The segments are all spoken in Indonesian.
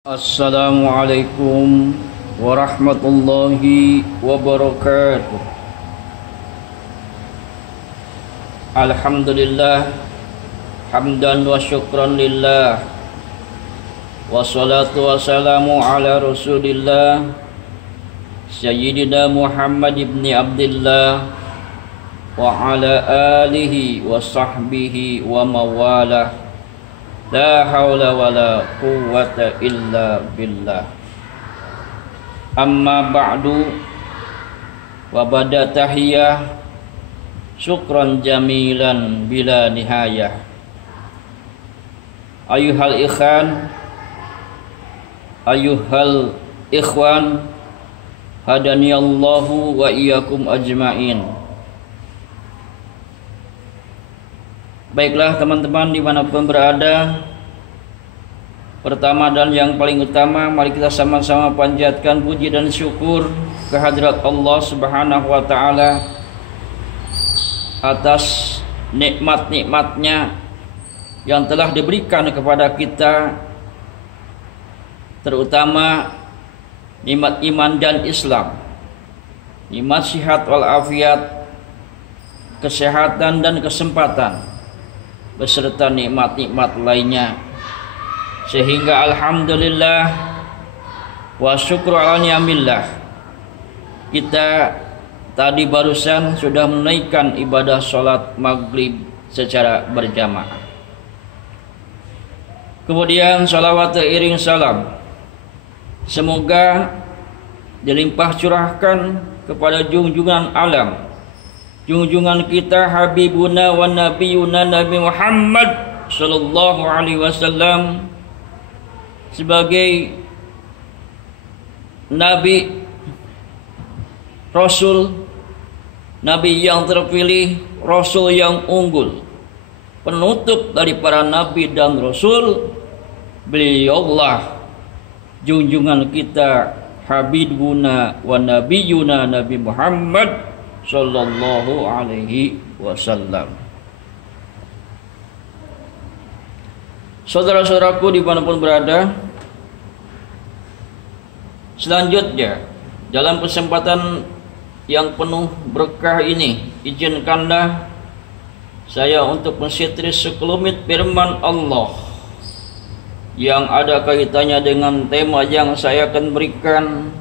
Assalamualaikum warahmatullahi wabarakatuh. Alhamdulillah hamdan wa syukran lillah, wassalatu wassalamu ala rasulillah Sayyidina Muhammad ibn Abdullah wa ala alihi wa sahbihi wa mawalah. La haula wa la quwwata illa billah. Amma ba'du, wa bada tahiyah syukran jamilan bila nihayah. Ayuhal ikhwan, hadani Allahu wa iyyakum ajma'in. Baiklah teman-teman dimanapun berada, pertama dan yang paling utama, mari kita sama-sama panjatkan puji dan syukur kehadirat Allah Subhanahu wa ta'ala atas nikmat-nikmatnya yang telah diberikan kepada kita, terutama nikmat iman dan Islam, nikmat sihat walafiat, kesehatan dan kesempatan, beserta nikmat-nikmat lainnya, sehingga alhamdulillah wa syukru ala ni'amillah, kita tadi barusan sudah menunaikan ibadah sholat maghrib secara berjamaah. Kemudian salawat iring salam semoga dilimpah curahkan kepada junjungan alam, junjungan kita Habibuna wa Nabiyuna Nabi Muhammad sallallahu alaihi wasallam sebagai Nabi, Rasul, Nabi yang terpilih, Rasul yang unggul, penutup dari para Nabi dan Rasul. Beliaulah junjungan kita Habibuna wa Nabiyuna Nabi Muhammad sallallahu alaihi wasallam. Saudara-saudaraku dimanapun berada, selanjutnya dalam kesempatan yang penuh berkah ini, izinkanlah saya untuk mensitri sekelumit firman Allah yang ada kaitannya dengan tema yang saya akan berikan,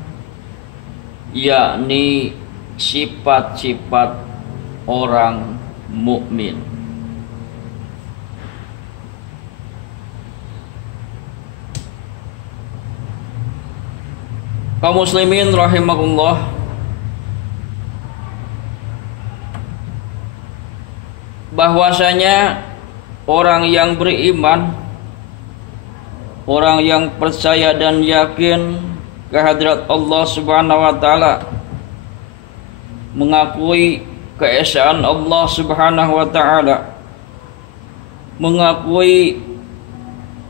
yakni sifat-sifat orang mukmin. Kaum muslimin rahimakumullah, bahwasanya orang yang beriman, orang yang percaya dan yakin kehadirat Allah Subhanahu wa ta'ala, mengakui keesaan Allah Subhanahu wa ta'ala, mengakui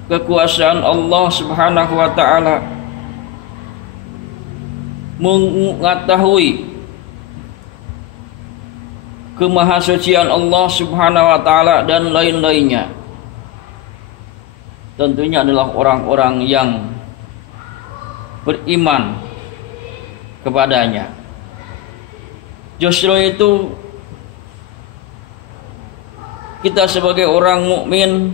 kekuasaan Allah Subhanahu wa ta'ala, mengetahui kemahasucian Allah Subhanahu wa ta'ala dan lain-lainnya, tentunya adalah orang-orang yang beriman kepadanya. Justru itu kita sebagai orang mukmin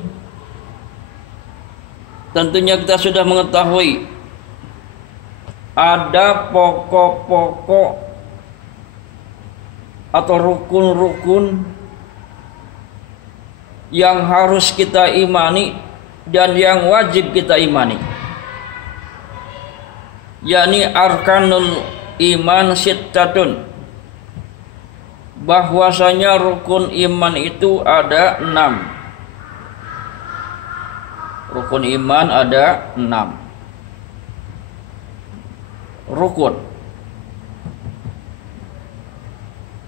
tentunya kita sudah mengetahui ada pokok-pokok atau rukun-rukun yang harus kita imani dan yang wajib kita imani, yakni arkanul iman sittatun, bahwasanya rukun iman itu ada 6. Rukun iman ada 6 rukun.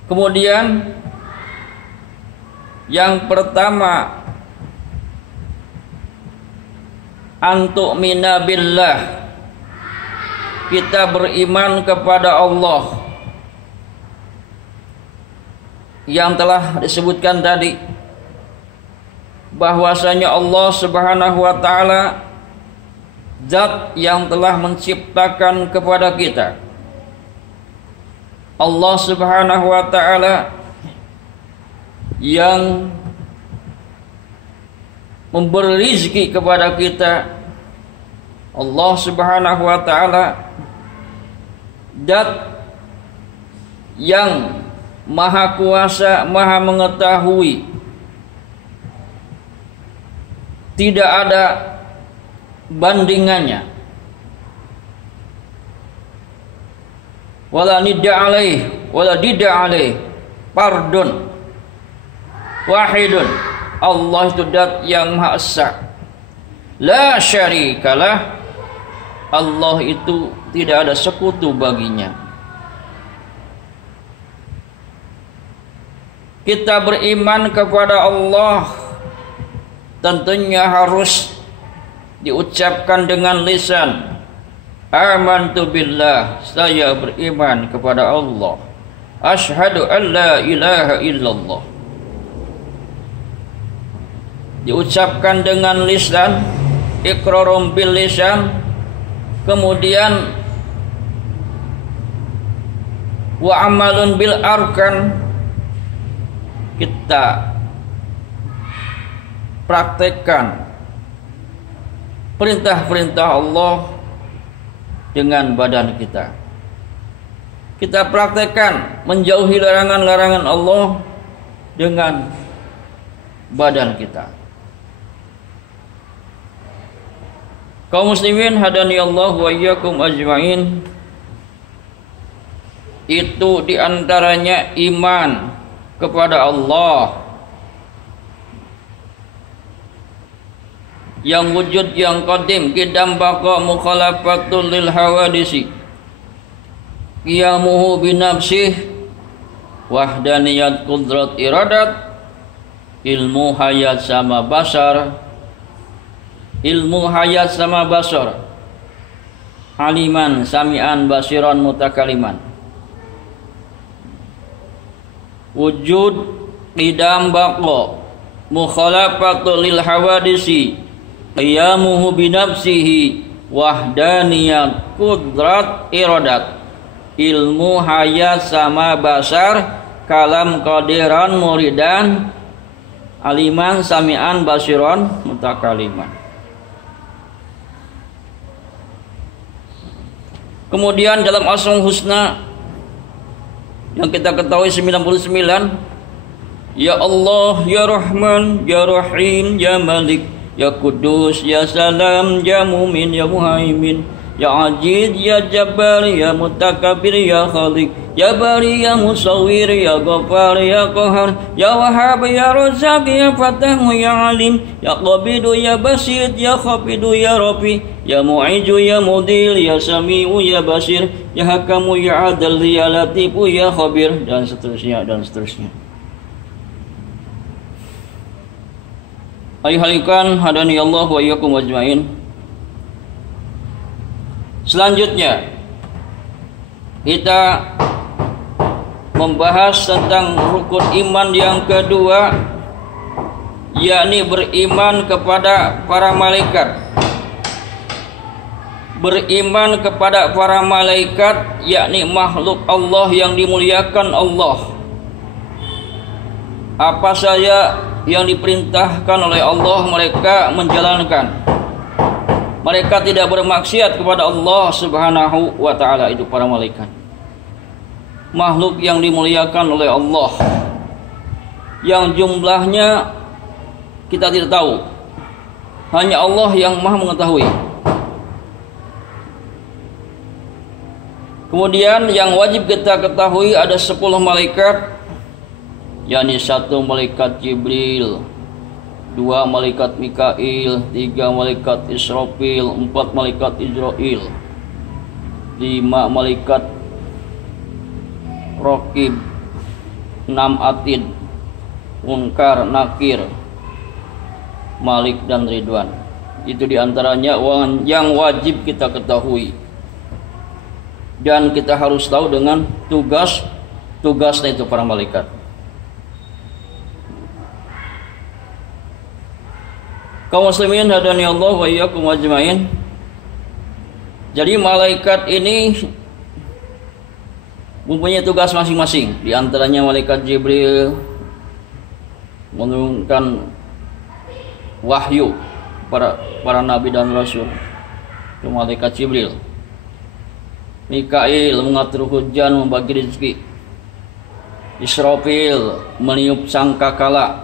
Kemudian yang pertama, antu'mina billah, kita beriman kepada Allah yang telah disebutkan tadi, bahwasanya Allah Subhanahu wa taala Zat yang telah menciptakan kepada kita, Allah Subhanahu wa ta'ala, yang memberi rizki kepada kita, Allah Subhanahu wa ta'ala, zat yang maha kuasa, maha mengetahui, tidak ada bandingannya, wala nidda alaih wala didda alaih, pardon, wahidun, Allah itu zat yang maha esa, la syarikalah, Allah itu tidak ada sekutu baginya. Kita beriman kepada Allah tentunya harus diucapkan dengan lisan, amantu billah, saya beriman kepada Allah, asyhadu an la ilaha illallah. Diucapkan dengan lisan, iqrarum bil lisan, kemudian wa amalun bil arkan, kita praktekkan perintah-perintah Allah dengan badan kita. Kita praktekkan menjauhi larangan-larangan Allah dengan badan kita. Kaum muslimin hadani Allah wa iyyakum ajmain, itu diantaranya iman kepada Allah yang wujud, yang qadim, qidam, baqa, mukhalafatul lil hawadisi, qiyamuhu binafsih, wahdaniyat, qudrat, iradat, ilmu hayat sama basar, ilmu hayat sama basar, aliman, sami'an, basiran, mutakaliman. Wujud, qidam, baqa, mukhalafatul lil hawadisi, qiyamuhu binafsihi, wahdaniyat, qudrat, iradat, ilmu hayat sama basar, kalam, qadiran, muridan, aliman, sami'an, basiran, mutakaliman. Kemudian dalam Asmaul Husna yang kita ketahui 99, ya Allah, ya Rahman, ya Rahim, ya Malik, ya Kudus, ya Salam, ya Mumin, ya Muhaimin, ya Aziz, ya Jabbar, ya Mutakabbir, ya Khaliq, ya Bari, ya Musawwir, ya Ghaffar, ya Qahar, ya Wahhab, ya Razzaq, ya Fatah, ya Alim, ya Qabidu, ya Basit, ya Khafidu, ya Rafi, ya Mu'iju, ya Mudil, ya Sami'u, ya Basir, ya Hakamu, ya Adil, ya Latifu, ya Khabir, dan seterusnya dan seterusnya. Ayuhalikan hadani Allah wa iyyakum ajmain. Selanjutnya kita membahas tentang rukun iman yang kedua, yakni beriman kepada para malaikat. Beriman kepada para malaikat, yakni makhluk Allah yang dimuliakan Allah. Apa saja yang diperintahkan oleh Allah mereka menjalankan. Mereka tidak bermaksiat kepada Allah Subhanahu wa ta'ala. Itu para malaikat, makhluk yang dimuliakan oleh Allah, yang jumlahnya kita tidak tahu, hanya Allah yang maha mengetahui. Kemudian yang wajib kita ketahui ada 10 malaikat, yakni 1 malaikat Jibril, 2 malaikat Mikail, 3 malaikat Israfil, 4 malaikat Israil, 5 malaikat Raqib, 6 Atid, Munkar, Nakir, Malik, dan Ridwan. Itu diantaranya yang wajib kita ketahui, dan kita harus tahu dengan tugasnya itu para malaikat. Kaum muslimin hadani Allah wa iyyakum ajmain. Jadi malaikat ini mempunyai tugas masing-masing. Di antaranya malaikat Jibril menurunkan wahyu para nabi dan rasul. Itu malaikat Jibril. Mikail mengatur hujan, membagi rezeki. Israfil meniup sangkakala.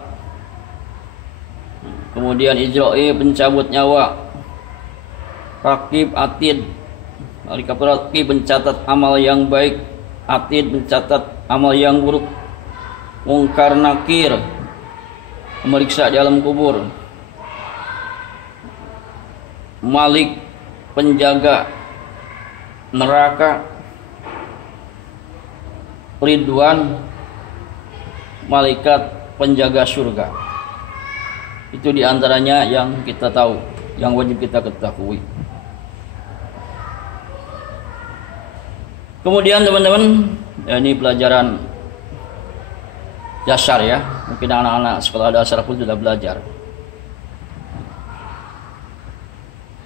Kemudian Israil pencabut nyawa. Raqib, Atid, malaikat Raqib mencatat amal yang baik, Atid mencatat amal yang buruk. Mungkar Nakir memeriksa di alam kubur. Malik penjaga neraka. Ridwan malaikat penjaga surga. Itu diantaranya yang kita tahu, yang wajib kita ketahui. Kemudian teman-teman, ya ini pelajaran dasar ya. Mungkin anak-anak sekolah dasar pun sudah belajar.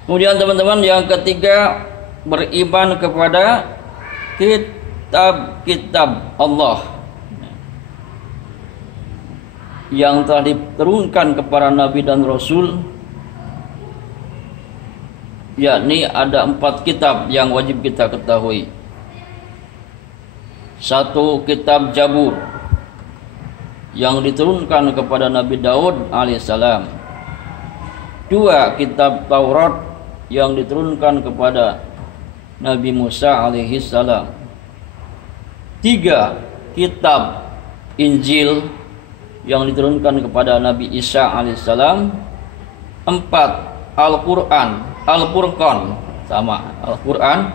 Kemudian teman-teman, yang ketiga, beriman kepada kitab-kitab Allah yang telah diturunkan kepada Nabi dan Rasul. Yakni ada 4 kitab yang wajib kita ketahui. 1, kitab Zabur yang diturunkan kepada Nabi Daud alaihissalam. 2, kitab Taurat yang diturunkan kepada Nabi Musa alaihissalam. 3, kitab Injil yang diturunkan kepada Nabi Isa alaihissalam. 4, Al-Quran, Al-Furqan, sama Al-Quran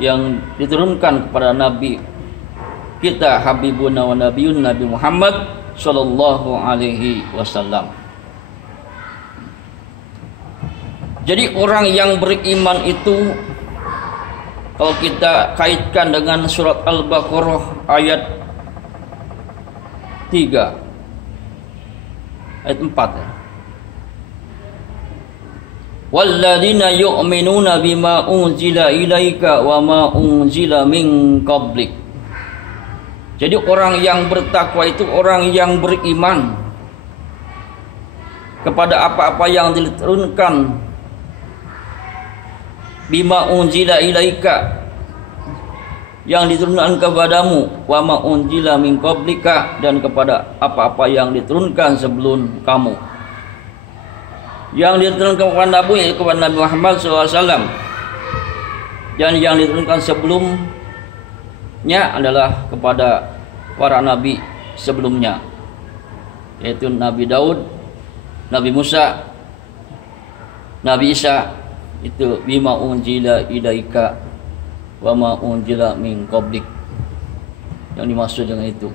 yang diturunkan kepada Nabi kita Habibuna wa Nabiyun Nabi Muhammad sallallahu alaihi wasallam. Jadi orang yang beriman itu, kalau kita kaitkan dengan surat Al-Baqarah ayat 3 ayat 4 ya. Walladzina yu'minuna bima unzila ilaika wa ma unzila min qablik. Jadi orang yang bertakwa itu orang yang beriman kepada apa-apa yang diturunkan bima unzila ilaika, yang diturunkan kepadamu, wa ma unzila min qablika, dan kepada apa-apa yang diturunkan sebelum kamu. Yang diturunkan kepada Nabi, kepada Nabi Muhammad SAW, dan yang diturunkan sebelumnya adalah kepada para nabi sebelumnya, yaitu Nabi Daud, Nabi Musa, Nabi Isa. Itu bima unzila ilaika wa ma unzila min qablik, yang dimaksud dengan itu.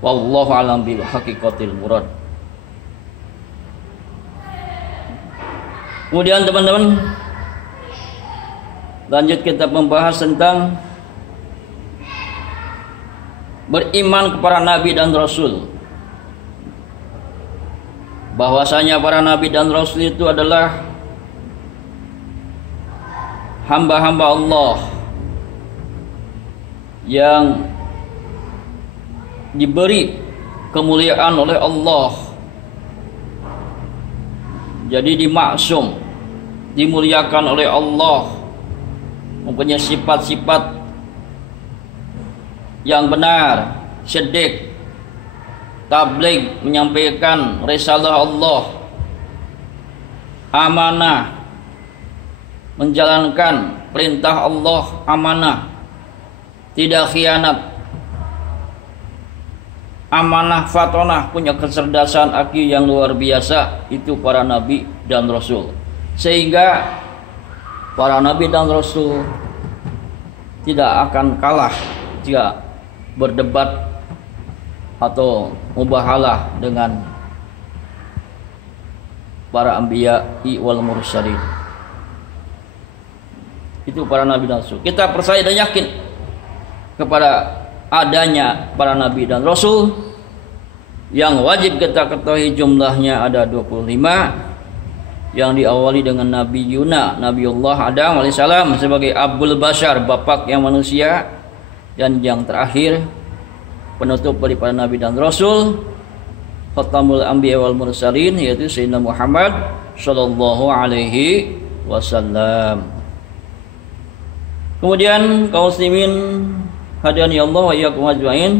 Wallahu a'lam bil haqiqatil murad. Kemudian teman-teman, lanjut kita membahas tentang beriman kepada nabi dan rasul. Bahwasanya para nabi dan rasul itu adalah hamba-hamba Allah yang diberi kemuliaan oleh Allah. Jadi dimaksum, dimuliakan oleh Allah, mempunyai sifat-sifat yang benar, siddiq, tabligh, menyampaikan risalah Allah, amanah, menjalankan perintah Allah, amanah, tidak khianat, amanah, fatonah, punya kecerdasan IQ yang luar biasa. Itu para nabi dan rasul. Sehingga para nabi dan rasul tidak akan kalah jika berdebat atau mubahalah dengan para anbiya'i wal mursalin. Itu para nabi dan rasul. Kita percaya dan yakin kepada adanya para nabi dan rasul yang wajib kita ketahui jumlahnya ada 25, yang diawali dengan Nabi Nabiullah Adam alaihissalam sebagai Abul Bashar, bapak yang manusia, dan yang terakhir penutup daripada Nabi dan Rasul, Khatamul Anbiya wal Mursalin, yaitu Sayyidina Muhammad sallallahu alaihi wasallam. Kemudian kaum muslimin hadani Allah wa iyyakum ajmain.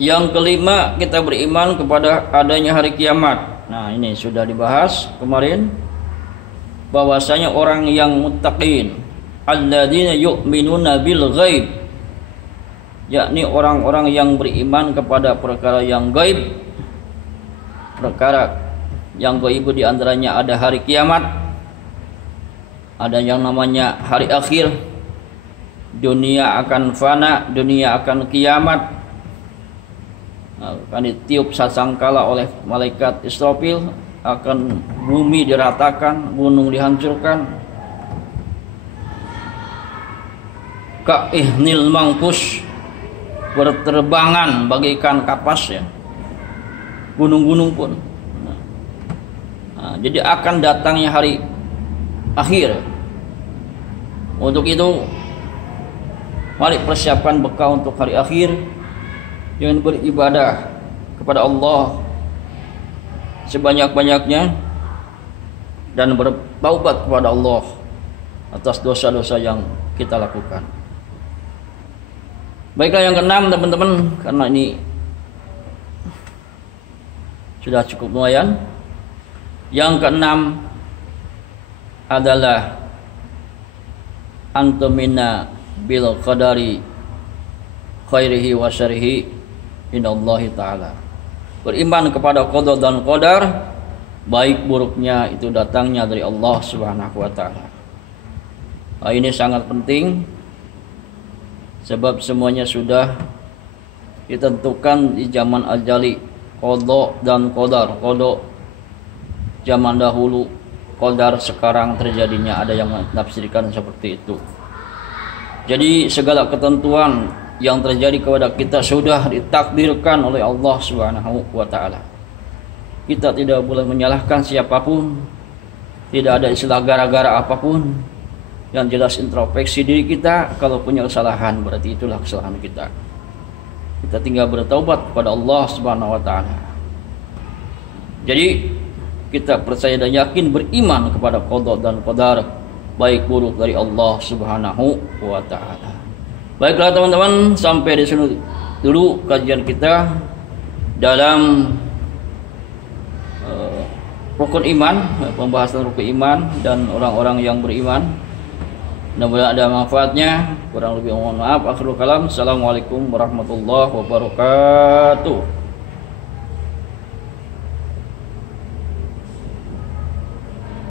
Yang kelima, kita beriman kepada adanya hari kiamat. Nah, ini sudah dibahas kemarin, bahwasanya orang yang muttaqin, alladzina yu'minuna bil ghaib, yakni orang-orang yang beriman kepada perkara yang gaib. Perkara yang gaib di antaranya ada hari kiamat, ada yang namanya hari akhir, dunia akan fana, dunia akan kiamat, akan ditiup sasangkala oleh malaikat Israfil, akan bumi diratakan, gunung dihancurkan, ka'ihnil mangkus, berterbangan bagaikan kapas ya, gunung-gunung pun. Nah, jadi akan datangnya hari akhir. Untuk itu mari persiapkan bekal untuk hari akhir dengan beribadah kepada Allah sebanyak-banyaknya dan bertaubat kepada Allah atas dosa-dosa yang kita lakukan. Baiklah, yang keenam teman-teman, karena ini sudah cukup lumayan. Yang keenam adalah antumina bil qadari khairihi wa syarrihi minallahi ta'ala. Beriman kepada qada dan qadar, baik buruknya itu datangnya dari Allah Subhanahu wa taala. Nah, ini sangat penting sebab semuanya sudah ditentukan di zaman ajali, qada dan qadar. Qada zaman dahulu, qadar sekarang terjadinya, ada yang menafsirkan seperti itu. Jadi segala ketentuan yang terjadi kepada kita sudah ditakdirkan oleh Allah Subhanahu wa taala. Kita tidak boleh menyalahkan siapapun, tidak ada istilah gara-gara apapun. Yang jelas introspeksi diri kita, kalau punya kesalahan berarti itulah kesalahan kita. Kita tinggal bertaubat kepada Allah Subhanahu wa taala. Jadi kita percaya dan yakin beriman kepada qada dan qadar, baik buruk dari Allah Subhanahu wa taala. Baiklah teman-teman, sampai di sini dulu kajian kita dalam rukun iman, pembahasan rukun iman dan orang-orang yang beriman. Mudah-mudahan ada manfaatnya. Kurang lebih mohon maaf. Akhirul kalam. Assalamualaikum warahmatullahi wabarakatuh.